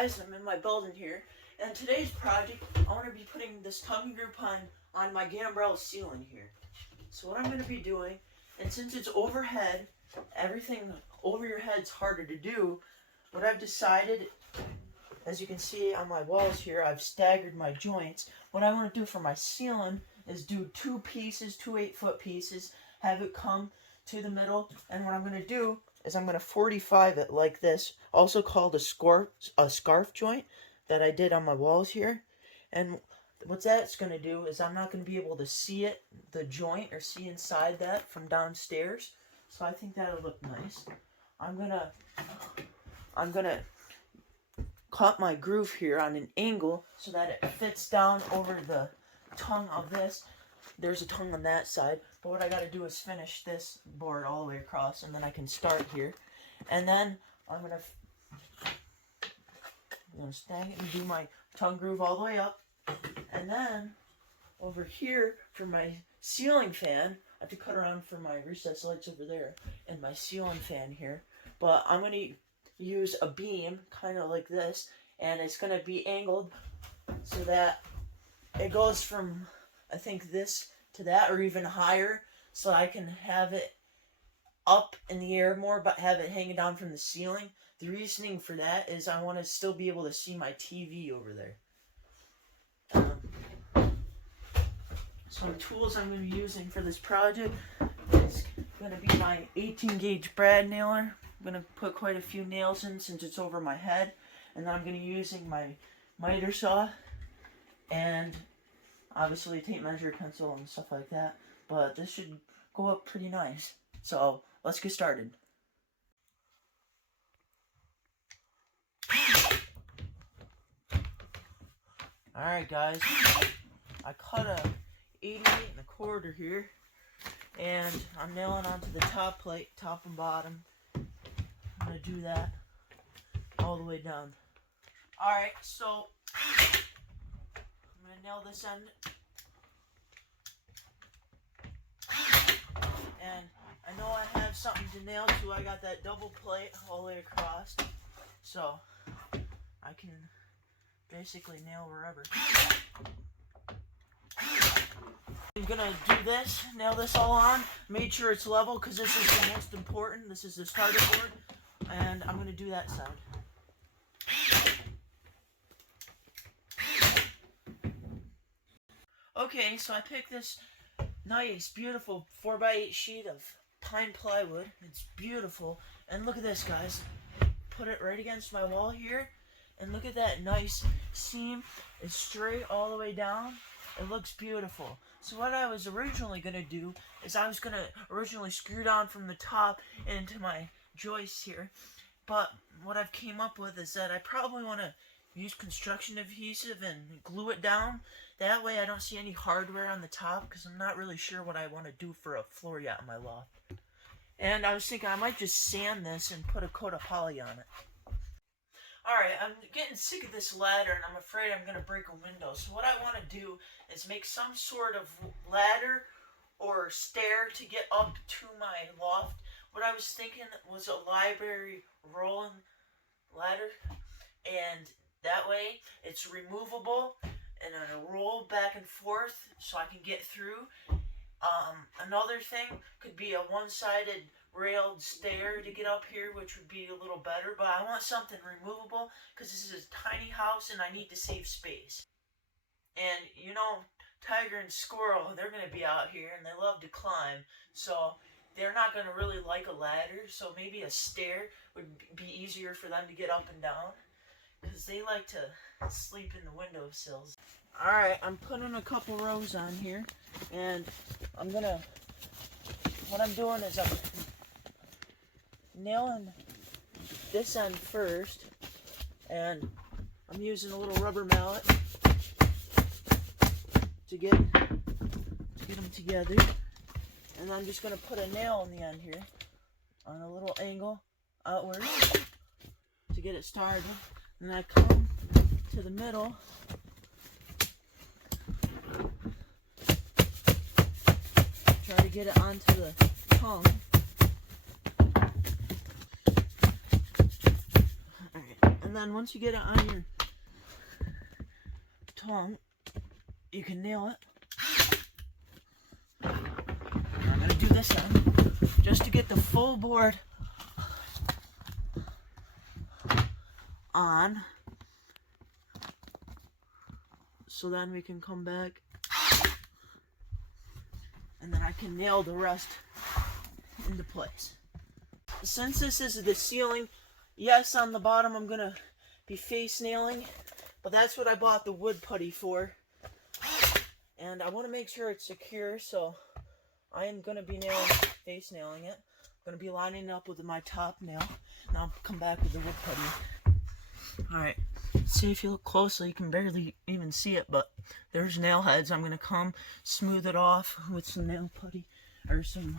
guys, I'm in my building here, and today's project, I want to be putting this tongue group on my Gambrel ceiling here. So what I'm going to be doing, and since it's overhead, everything over your head's harder to do, what I've decided, as you can see on my walls here, I've staggered my joints. What I want to do for my ceiling is do two pieces, two 8-foot pieces, have it come to the middle, and what I'm going to do is I'm going to 45 it like this, also called a scarf joint that I did on my walls here. And what that's going to do is I'm not going to be able to see it, the joint, or see inside that from downstairs. So I think that'll look nice. I'm gonna cut my groove here on an angle so that it fits down over the tongue of this. There's a tongue on that side, but what I got to do is finish this board all the way across, and then I can start here. And then I'm gonna snag it and do my tongue groove all the way up. And then over here for my ceiling fan, I have to cut around for my recessed lights over there and my ceiling fan here. But I'm gonna use a beam kind of like this, and it's gonna be angled so that it goes from, I think, this to that or even higher, so I can have it up in the air more but have it hanging down from the ceiling. The reasoning for that is I want to still be able to see my TV over there. Some tools I'm going to be using for this project is going to be my 18 gauge brad nailer. I'm going to put quite a few nails in since it's over my head, and then I'm going to be using my miter saw and obviously a tape measure, pencil, and stuff like that. But this should go up pretty nice. So let's get started. Alright guys, I cut a 88 1/4 here, and I'm nailing onto the top plate, top and bottom. I'm going to do that all the way down. Alright, so I'm going to nail this end. And I know I have something to nail to. I got that double plate all the way across, so I can basically nail wherever. I'm gonna do this, nail this all on, make sure it's level because this is the most important. This is the starter board, and I'm gonna do that side. Okay, so I picked this nice, beautiful 4x8 sheet of pine plywood. It's beautiful, and look at this, guys. Put it right against my wall here, and look at that nice seam. It's straight all the way down. It looks beautiful. So what I was originally going to do is I was going to originally screw down from the top into my joist here. But what I've came up with is that I probably want to use construction adhesive and glue it down. That way I don't see any hardware on the top because I'm not really sure what I want to do for a floor yet in my loft. And I was thinking I might just sand this and put a coat of poly on it. Alright, I'm getting sick of this ladder and I'm afraid I'm going to break a window. So what I want to do is make some sort of ladder or stair to get up to my loft. What I was thinking was a library rolling ladder, and that way it's removable and it'll roll back and forth so I can get through. Another thing could be a one-sided railed stair to get up here, which would be a little better, but I want something removable because this is a tiny house and I need to save space. And you know, Tiger and Squirrel, they're going to be out here and they love to climb, so they're not going to really like a ladder, so maybe a stair would be easier for them to get up and down because they like to sleep in the windowsills. Alright, I'm putting a couple rows on here, and what I'm doing is I'm nailing this end first, and I'm using a little rubber mallet to get them together, and I'm just going to put a nail in the end here on a little angle outward to get it started, and I come to the middle. Try to get it onto the tongue. Alright, and then once you get it on your tongue, you can nail it. I'm going to do this end just to get the full board on, so then we can come back and then I can nail the rest into place. Since this is the ceiling, yes, on the bottom I'm gonna be face nailing, but that's what I bought the wood putty for, and I want to make sure it's secure, so I am gonna be face nailing it. I'm gonna be lining it up with my top nail, and I'll come back with the wood putty. Alright, see, if you look closely, you can barely even see it, but there's nail heads. I'm going to come smooth it off with some nail putty, or some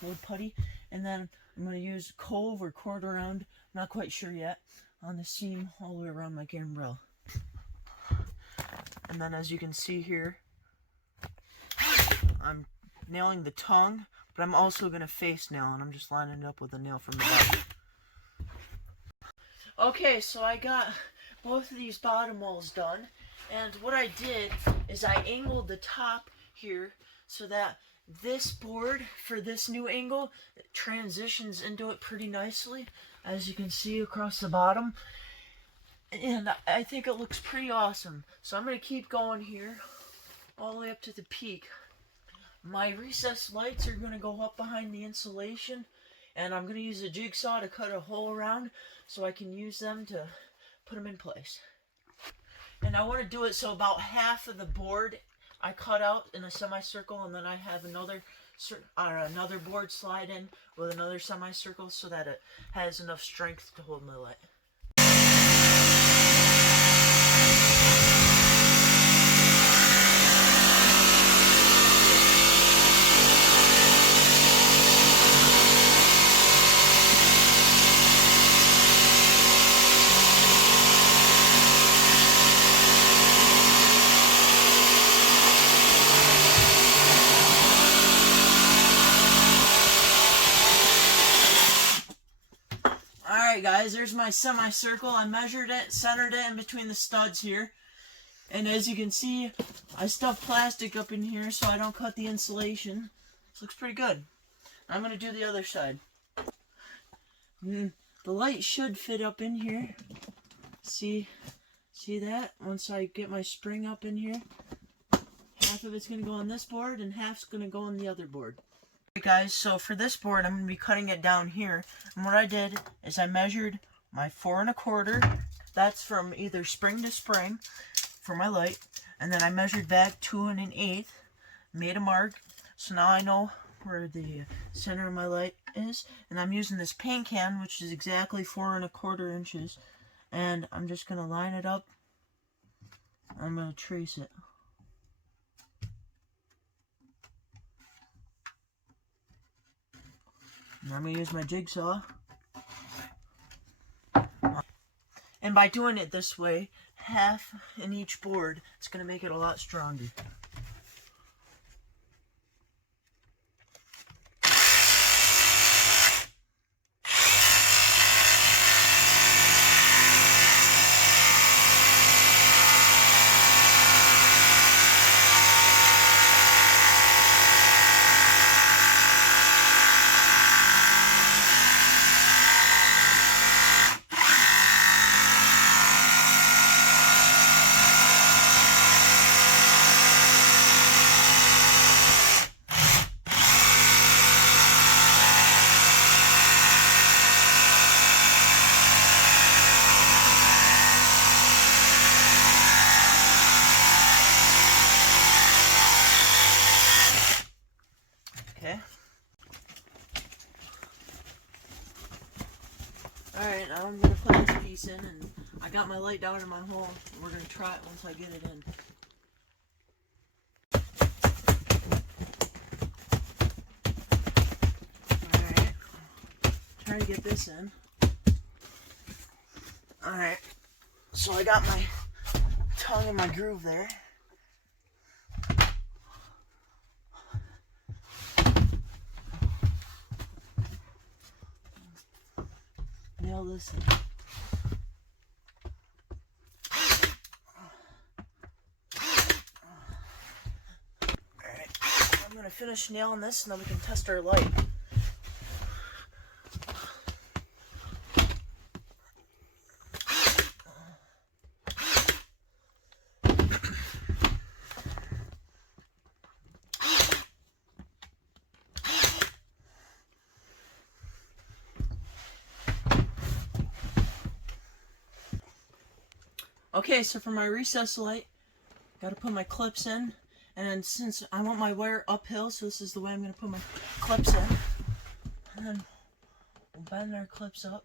wood putty, and then I'm going to use cove or quarter round, not quite sure yet, on the seam all the way around my gambrel. And then as you can see here, I'm nailing the tongue, but I'm also going to face nail, and I'm just lining it up with a nail from the bottom. Okay, so I got both of these bottom walls done, and what I did is I angled the top here so that this board, for this new angle, transitions into it pretty nicely, as you can see across the bottom, and I think it looks pretty awesome. So I'm going to keep going here all the way up to the peak. My recessed lights are going to go up behind the insulation, and I'm going to use a jigsaw to cut a hole around so I can use them to put them in place. And I want to do it so about half of the board I cut out in a semicircle, and then I have another board slide in with another semicircle so that it has enough strength to hold my light. Alright guys, there's my semicircle. I measured it, centered it in between the studs here. And as you can see, I stuffed plastic up in here so I don't cut the insulation. This looks pretty good. I'm going to do the other side. The light should fit up in here. See that? Once I get my spring up in here, half of it's going to go on this board and half's going to go on the other board. Okay guys, so for this board, I'm going to be cutting it down here, and what I did is I measured my 4 1/4, that's from either spring to spring for my light, and then I measured back 2 1/8, made a mark, so now I know where the center of my light is, and I'm using this paint can, which is exactly 4 1/4 inches, and I'm just going to line it up, I'm going to trace it. And I'm going to use my jigsaw. And by doing it this way, half in each board, it's going to make it a lot stronger. Okay. Alright, now I'm going to put this piece in, and I got my light down in my hole. We're going to try it once I get it in. Alright, try to get this in. Alright, so I got my tongue in my groove there. Nail this in. finish nailing this, and then we can test our light. Okay, so for my recess light, gotta put my clips in, and since I want my wire uphill, so this is the way I'm gonna put my clips in. And then we'll bend our clips up.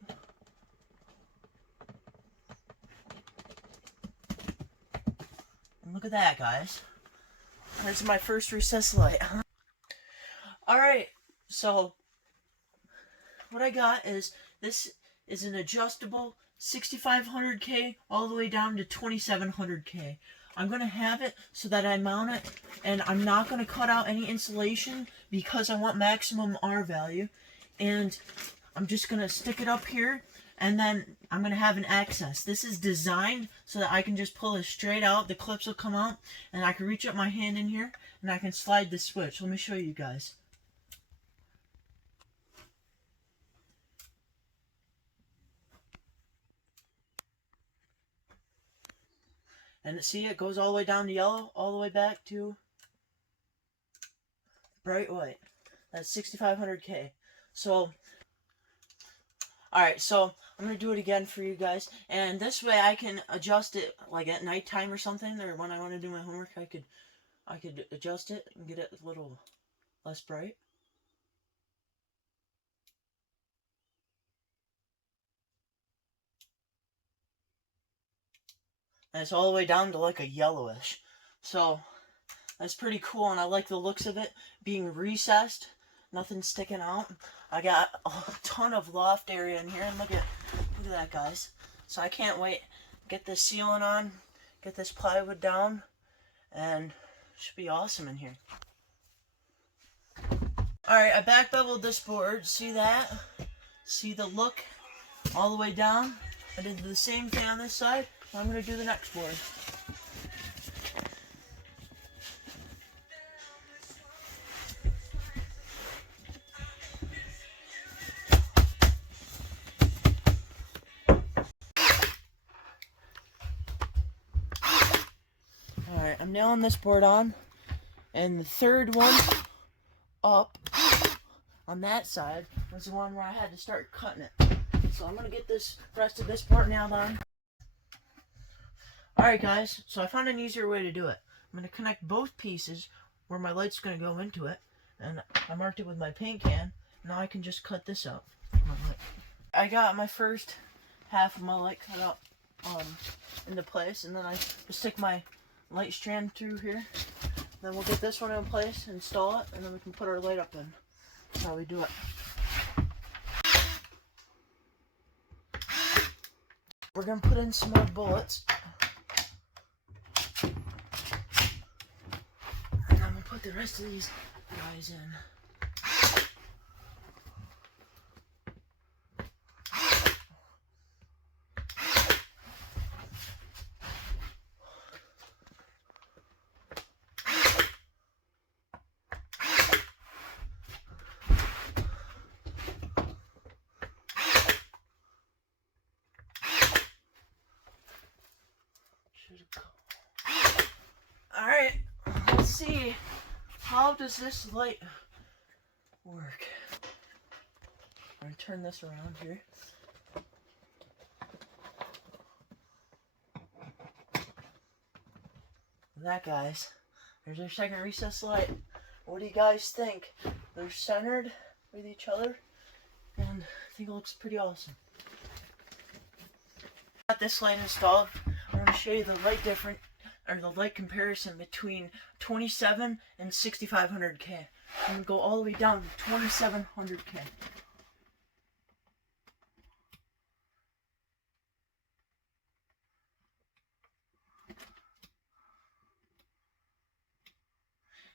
And look at that, guys. This is my first recess light. Alright, so what I got is, this is an adjustable 6500K all the way down to 2700K. I'm going to have it so that I mount it, and I'm not going to cut out any insulation because I want maximum R value. And I'm just going to stick it up here, and then I'm going to have an access. This is designed so that I can just pull it straight out. The clips will come out, and I can reach up my hand in here, and I can slide the switch. Let me show you guys. And see, it goes all the way down to yellow, all the way back to bright white. That's 6500K. So, alright, so I'm going to do it again for you guys. And this way I can adjust it like at nighttime or something, or when I want to do my homework, I could adjust it and get it a little less bright. And it's all the way down to like a yellowish. So that's pretty cool, and I like the looks of it being recessed, nothing sticking out. I got a ton of loft area in here, and look at that, guys. So I can't wait. Get this ceiling on, get this plywood down, and it should be awesome in here. Alright, I back beveled this board. See that? See the look all the way down? I did the same thing on this side. I'm going to do the next board. Alright, I'm nailing this board on, and the third one up on that side was the one where I had to start cutting it. So I'm going to get this rest of this board nailed on. Alright guys, so I found an easier way to do it. I'm going to connect both pieces where my light's going to go into it, and I marked it with my paint can. Now I can just cut this out. I got my first half of my light cut out into place, and then I just stick my light strand through here. Then we'll get this one in place, install it, and then we can put our light up in. That's how we do it. We're going to put in some more bullets. And I'm going to put the rest of these guys in. Alright, let's see. How does this light work? I'm going to turn this around here. That, guys, there's our second recess light. What do you guys think? They're centered with each other, and I think it looks pretty awesome. Got this light installed. I'm going to show you the light the light comparison between 27 and 6500K. I'm going to go all the way down to 2700K.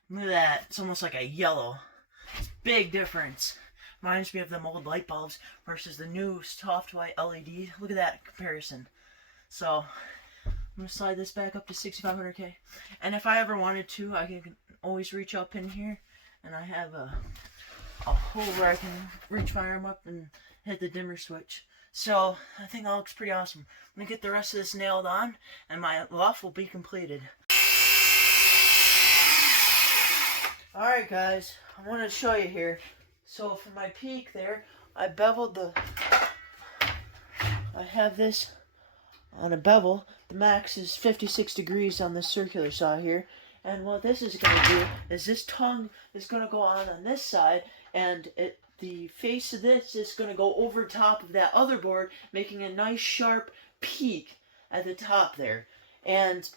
Look at that. It's almost like a yellow. Big difference. Reminds me of them old light bulbs versus the new soft white LED. Look at that comparison. So I'm going to slide this back up to 6500K. And if I ever wanted to, I can always reach up in here and I have a hole where I can reach my arm up and hit the dimmer switch. So I think that looks pretty awesome. I'm gonna get the rest of this nailed on, and my loft will be completed. Alright guys, I want to show you here. So for my peak there, I beveled I have this on a bevel. The max is 56 degrees on this circular saw here. And what this is going to do is this tongue is going to go on this side, and the face of this is going to go over top of that other board, making a nice sharp peak at the top there. And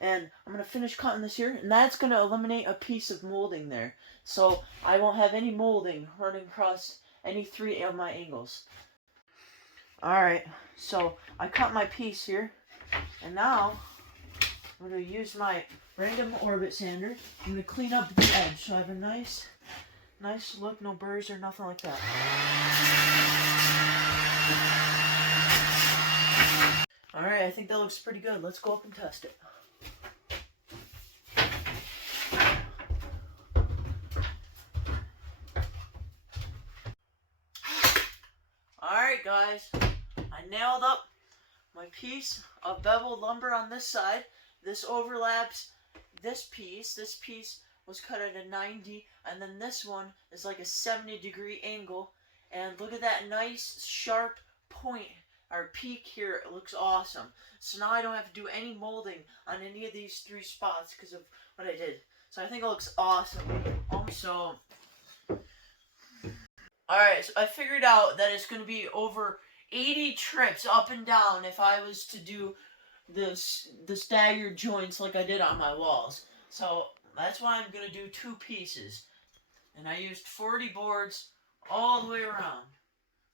I'm going to finish cutting this here, and that's going to eliminate a piece of molding there. So I won't have any molding running across any three of my angles. Alright, so I cut my piece here, and now I'm going to use my random orbit sander. I'm going to clean up the edge so I have a nice look, no burrs or nothing like that. Alright, I think that looks pretty good. Let's go up and test it. Alright guys, I nailed up my piece of beveled lumber on this side. This overlaps this piece. This piece was cut at a 90, and then this one is like a 70-degree angle. And look at that nice sharp point or peak here. It looks awesome. So now I don't have to do any molding on any of these three spots because of what I did. So I think it looks awesome. Alright, so I figured out that it's going to be over 80 trips up and down if I was to do the staggered joints like I did on my walls. So that's why I'm going to do two pieces. And I used 40 boards all the way around.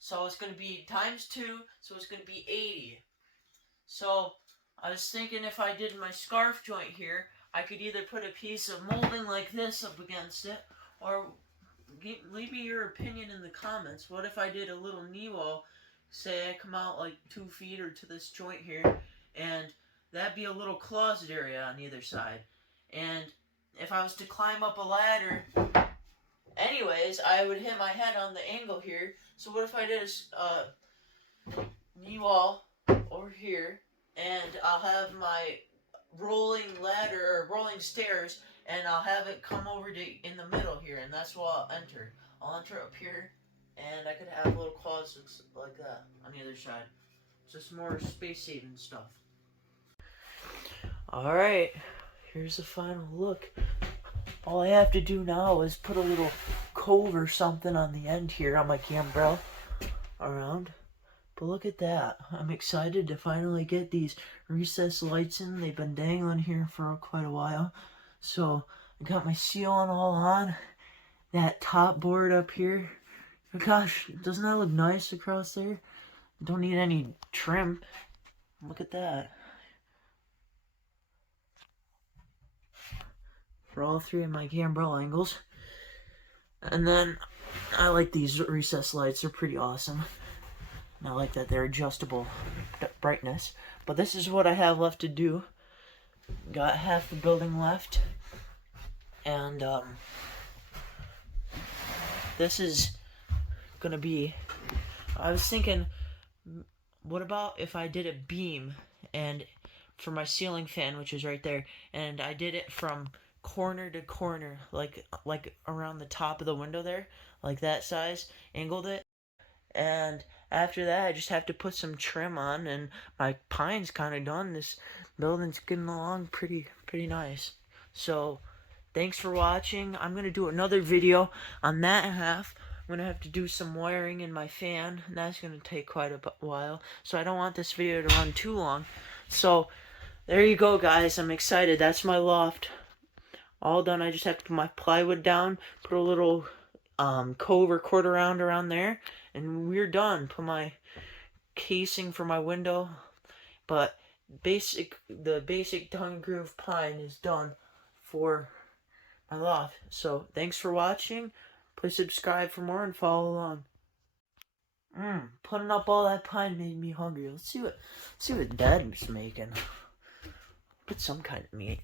So it's going to be times 2, so it's going to be 80. So I was thinking if I did my scarf joint here, I could either put a piece of molding like this up against it, or leave me your opinion in the comments. What if I did a little knee wall? Say I come out like 2 feet or to this joint here, and that'd be a little closet area on either side. And if I was to climb up a ladder, anyways, I would hit my head on the angle here. So what if I did a knee wall over here, and I'll have my rolling ladder or rolling stairs, and I'll have it come over to in the middle here, and that's where I'll enter. I'll enter up here, and I could have little closets like that on the other side. Just more space-saving stuff. Alright, here's the final look. All I have to do now is put a little cove or something on the end here on my Gambrel around. But look at that. I'm excited to finally get these recessed lights in. They've been dangling here for quite a while. So I got my sealant all on. That top board up here. Gosh, doesn't that look nice across there? Don't need any trim. Look at that. For all three of my Gambrel angles. And then I like these recessed lights. They're pretty awesome. And I like that they're adjustable brightness. But this is what I have left to do. Got half the building left. And this is gonna be, I was thinking, what about if I did a beam and for my ceiling fan, which is right there, and I did it from corner to corner, like around the top of the window there, like that size, angled it, and after that I just have to put some trim on, and my pine's kind of done. This building's getting along pretty nice. So thanks for watching. I'm gonna do another video on that half. I'm gonna have to do some wiring in my fan, and that's gonna take quite a while, so I don't want this video to run too long. So there you go, guys. I'm excited. That's my loft all done. I just have to put my plywood down, put a little cove or quarter round around there, and we're done. Put my casing for my window, but the basic tongue groove pine is done for my loft. So thanks for watching. Please subscribe for more and follow along. Putting up all that pine made me hungry. Let's see what Dad's making. Put some kind of meat.